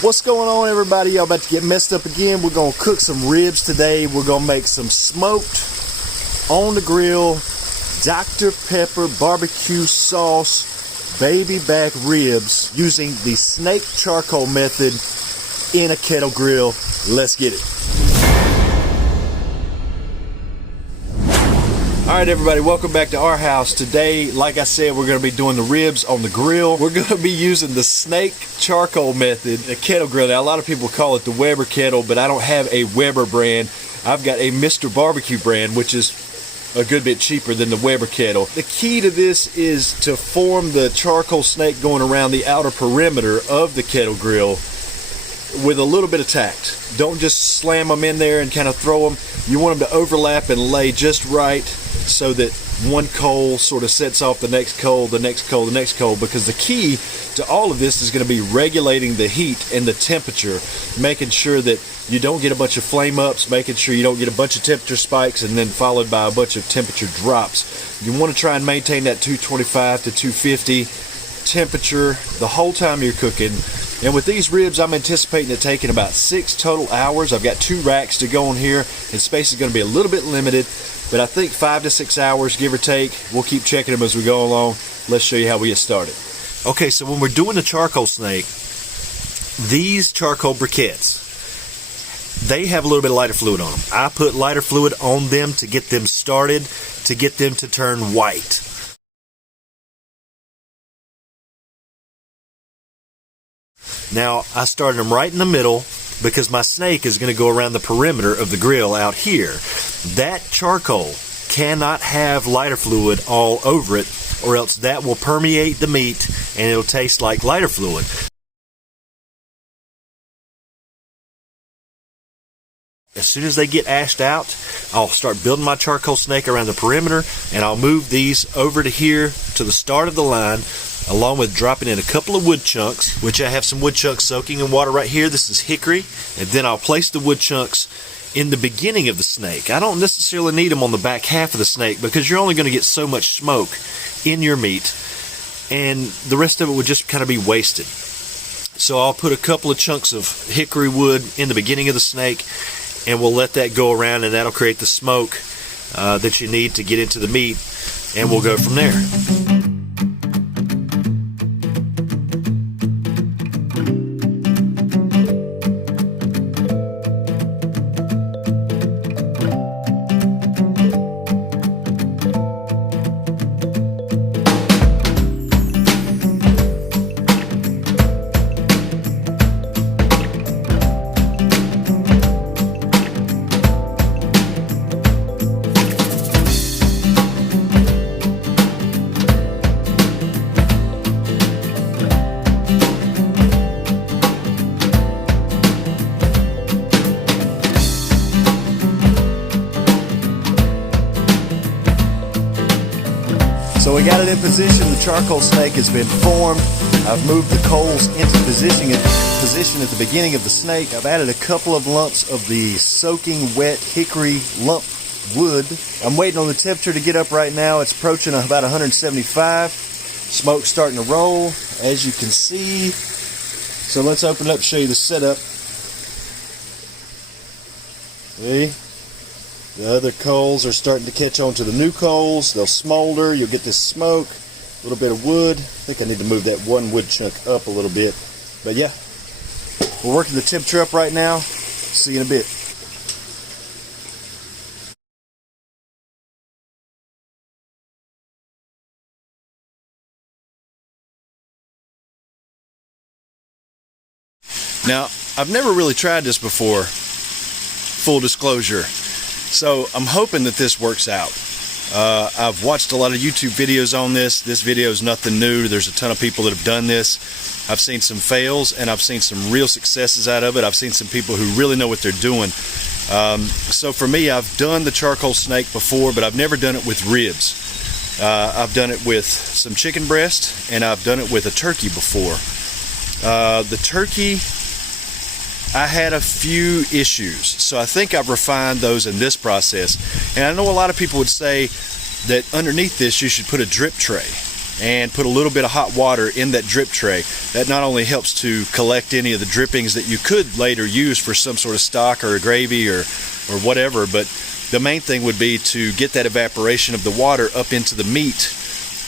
What's going on, everybody? Y'all about to get messed up again. We're gonna cook some ribs today. We're gonna make some smoked on the grill Dr. Pepper barbecue sauce baby back ribs using the snake charcoal method in a kettle grill. Let's get it. Alright everybody, welcome back to our house. Today, like I said, we're going to be doing the ribs on the grill. We're going to be using the snake charcoal method, a kettle grill. Now a lot of people call it the Weber kettle, but I don't have a Weber brand. I've got a Mr. Barbecue brand, which is a good bit cheaper than the Weber kettle. The key to this is to form the charcoal snake going around the outer perimeter of the kettle grill with a little bit of tact. Don't just slam them in there and kind of throw them. You want them to overlap and lay just right so that one coal sort of sets off the next coal, the next coal, the next coal, because the key to all of this is going to be regulating the heat and the temperature, making sure that you don't get a bunch of flame ups, making sure you don't get a bunch of temperature spikes and then followed by a bunch of temperature drops. You want to try and maintain that 225 to 250 temperature the whole time you're cooking. And with these ribs, I'm anticipating it taking about 6 total hours. I've got 2 racks to go in here, and space is going to be a little bit limited, but I think 5 to 6 hours, give or take. We'll keep checking them as we go along. Let's show you how we get started. Okay, so when we're doing the charcoal snake, these charcoal briquettes, they have a little bit of lighter fluid on them. I put lighter fluid on them to get them started, to get them to turn white. Now, I started them right in the middle because my snake is going to go around the perimeter of the grill out here. That charcoal cannot have lighter fluid all over it, or else that will permeate the meat and it'll taste like lighter fluid. As soon as they get ashed out, I'll start building my charcoal snake around the perimeter, and I'll move these over to here to the start of the line, along with dropping in a couple of wood chunks, which I have some wood chunks soaking in water right here. This is hickory, and then I'll place the wood chunks in the beginning of the snake. I don't necessarily need them on the back half of the snake because you're only going to get so much smoke in your meat, and the rest of it would just kind of be wasted. So I'll put a couple of chunks of hickory wood in the beginning of the snake, and we'll let that go around, and that'll create the smoke that you need to get into the meat, and we'll go from there. So we got it in position. The charcoal snake has been formed. I've moved the coals into position at the beginning of the snake. I've added a couple of lumps of the soaking wet hickory lump wood. I'm waiting on the temperature to get up right now. It's approaching about 175. Smoke's starting to roll, as you can see. So let's open it up and show you the setup. See? The other coals are starting to catch on to the new coals. They'll smolder. You'll get this smoke, a little bit of wood. I think I need to move that one wood chunk up a little bit. But yeah, we're working the temperature up right now. See you in a bit. Now, I've never really tried this before, full disclosure. So I'm hoping that this works out. I've watched a lot of YouTube videos on this. This video is nothing new. There's a ton of people that have done this. I've seen some fails and I've seen some real successes out of it. I've seen some people who really know what they're doing. So for me, I've done the charcoal snake before, but I've never done it with ribs. I've done it with some chicken breast, and I've done it with a turkey before. The turkey, I had a few issues, so I think I've refined those in this process. And I know a lot of people would say that underneath this you should put a drip tray. and put a little bit of hot water in that drip tray. That not only helps to collect any of the drippings that you could later use for some sort of stock or a gravy or whatever, but the main thing would be to get that evaporation of the water up into the meat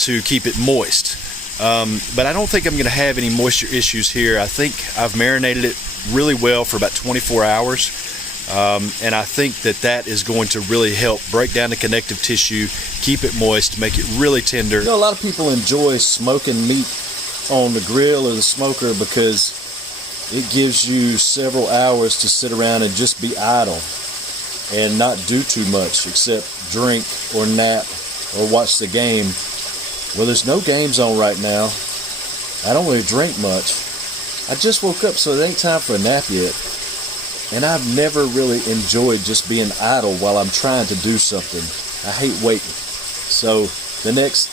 to keep it moist. But I don't think I'm going to have any moisture issues here. I think I've marinated it really well for about 24 hours. And I think that is going to really help break down the connective tissue, keep it moist, make it really tender. You know, a lot of people enjoy smoking meat on the grill or the smoker because it gives you several hours to sit around and just be idle and not do too much except drink or nap or watch the game. Well, there's no games on right now. I don't really drink much. I just woke up, so it ain't time for a nap yet. And I've never really enjoyed just being idle while I'm trying to do something. I hate waiting. So the next,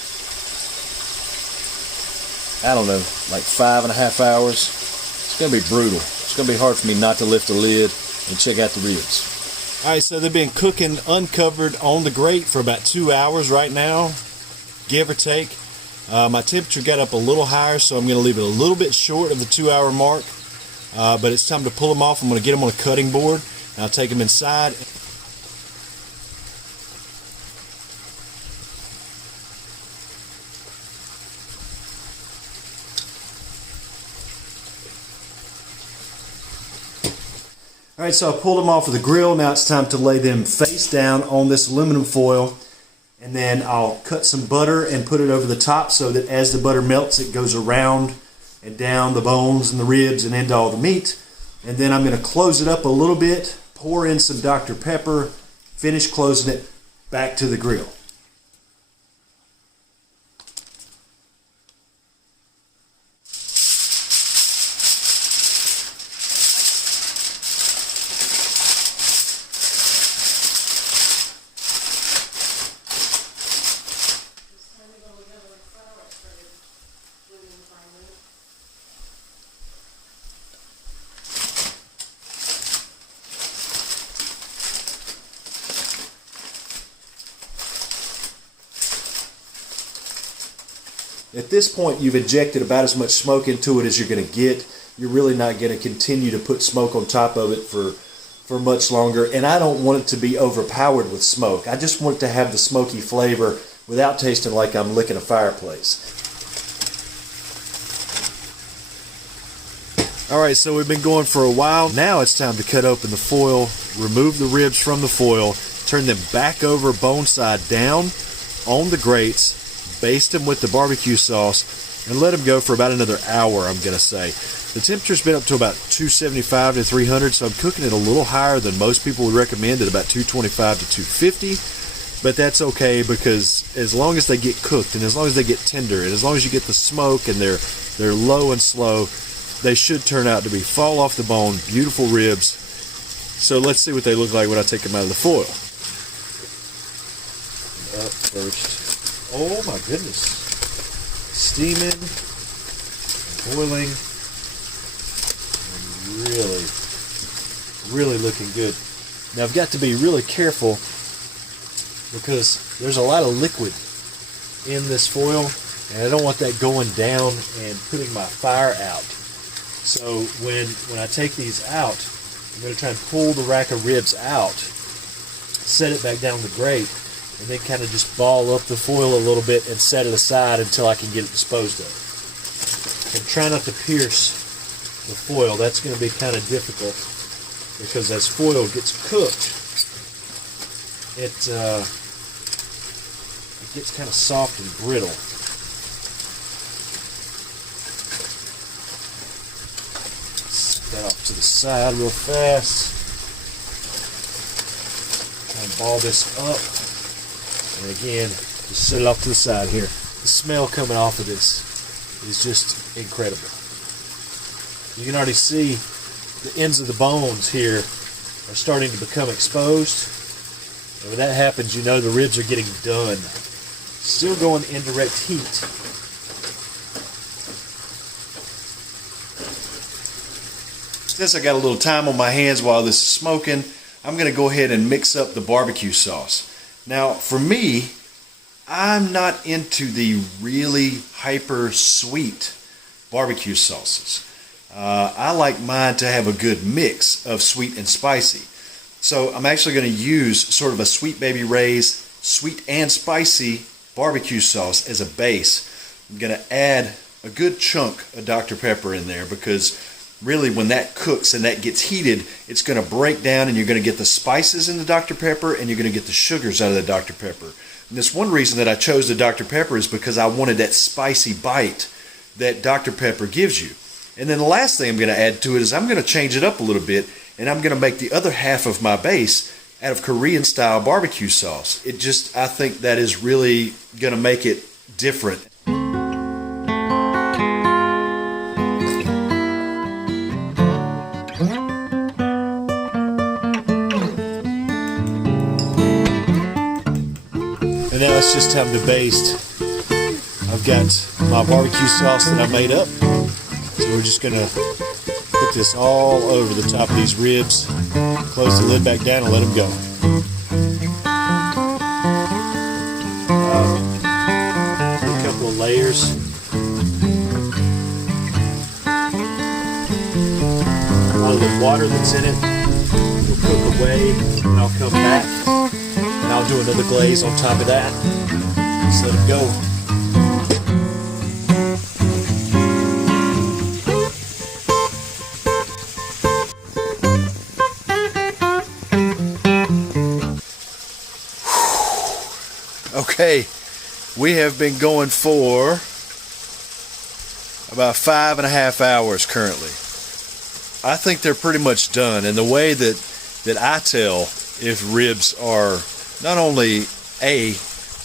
I don't know, like 5.5 hours, it's going to be brutal. It's going to be hard for me not to lift the lid and check out the ribs. All right, so they've been cooking uncovered on the grate for about 2 hours right now, give or take. My temperature got up a little higher, so I'm going to leave it a little bit short of the 2 hour mark. But it's time to pull them off. I'm going to get them on a cutting board, and I'll take them inside. All right, so I pulled them off of the grill. Now it's time to lay them face down on this aluminum foil, and then I'll cut some butter and put it over the top so that as the butter melts, it goes around and down the bones and the ribs and into all the meat. And then I'm going to close it up a little bit, pour in some Dr. Pepper, finish closing it, back to the grill. At this point, you've injected about as much smoke into it as you're going to get. You're really not going to continue to put smoke on top of it for much longer. And I don't want it to be overpowered with smoke. I just want it to have the smoky flavor without tasting like I'm licking a fireplace. Alright, so we've been going for a while. Now it's time to cut open the foil, remove the ribs from the foil, turn them back over bone side down on the grates, baste them with the barbecue sauce, and let them go for about another hour, I'm going to say. The temperature's been up to about 275 to 300, so I'm cooking it a little higher than most people would recommend at about 225 to 250. But that's okay, because as long as they get cooked and as long as they get tender and as long as you get the smoke and they're low and slow, they should turn out to be fall off the bone, beautiful ribs. So let's see what they look like when I take them out of the foil. Up first. Oh my goodness. Steaming, boiling, and really looking good. Now I've got to be really careful because there's a lot of liquid in this foil, and I don't want that going down and putting my fire out. So when I take these out, I'm going to try and pull the rack of ribs out, set it back down the grate, and then kind of just ball up the foil a little bit and set it aside until I can get it disposed of. And try not to pierce the foil. That's going to be kind of difficult because as foil gets cooked, it gets kind of soft and brittle. Set that off to the side real fast. Try and ball this up. And again, just set it off to the side here. The smell coming off of this is just incredible. You can already see the ends of the bones here are starting to become exposed. And when that happens, you know the ribs are getting done. Still going indirect heat. Since I got a little time on my hands while this is smoking, I'm going to go ahead and mix up the barbecue sauce. Now, for me, I'm not into the really hyper sweet barbecue sauces. I like mine to have a good mix of sweet and spicy. So I'm actually going to use sort of a Sweet Baby Ray's sweet and spicy barbecue sauce as a base. I'm going to add a good chunk of Dr. Pepper in there because really when that cooks and that gets heated, it's going to break down and you're going to get the spices in the Dr. Pepper and you're going to get the sugars out of the Dr. Pepper. And this one reason that I chose the Dr. Pepper is because I wanted that spicy bite that Dr. Pepper gives you. And then the last thing I'm going to add to it is I'm going to change it up a little bit, and I'm going to make the other half of my base out of Korean style barbecue sauce. I think that is really going to make it different. And now it's just time to baste. I've got my barbecue sauce that I made up. So we're just going to put this all over the top of these ribs, close the lid back down and let them go. A couple of layers. A lot of the water that's in it will cook away, and I'll come back and I'll do another glaze on top of that. Just let it go. Okay, we have been going for about 5.5 hours currently. I think they're pretty much done, and the way that I tell if ribs are not only A,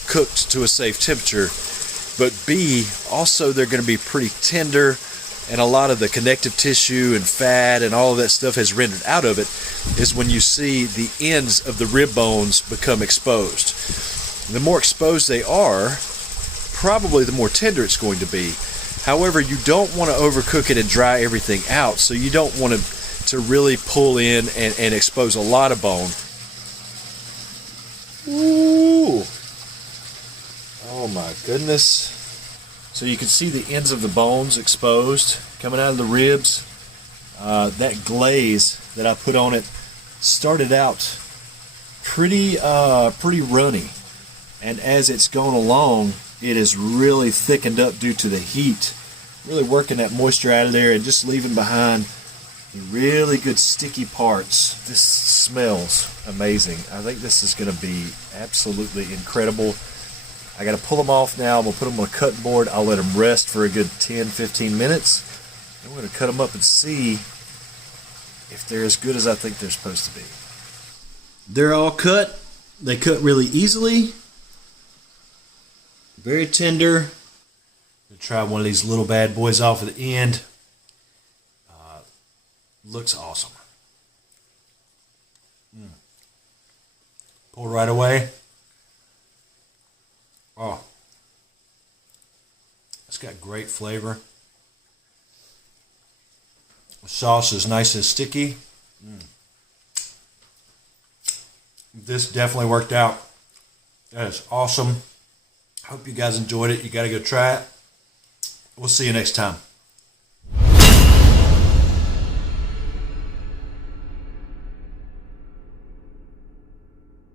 cooked to a safe temperature, but B, also they're going to be pretty tender, and a lot of the connective tissue and fat and all of that stuff has rendered out of it, is when you see the ends of the rib bones become exposed. The more exposed they are, probably the more tender it's going to be. However, you don't want to overcook it and dry everything out, so you don't want to really pull in and expose a lot of bone. Ooh! Oh my goodness. So you can see the ends of the bones exposed, coming out of the ribs. That glaze that I put on it started out pretty runny. And as it's gone along, it has really thickened up due to the heat, really working that moisture out of there and just leaving behind the really good sticky parts. This smells amazing. I think this is going to be absolutely incredible. I got to pull them off now. I'm going to put them on a cutting board. I'll let them rest for a good 10-15 minutes. I'm going to cut them up and see if they're as good as I think they're supposed to be. They're all cut. They cut really easily. Very tender. I'm going to try one of these little bad boys off at the end. Looks awesome. Pull right away. Oh. It's got great flavor. The sauce is nice and sticky. This definitely worked out. That is awesome. Hope you guys enjoyed it. You got to go try it. We'll see you next time.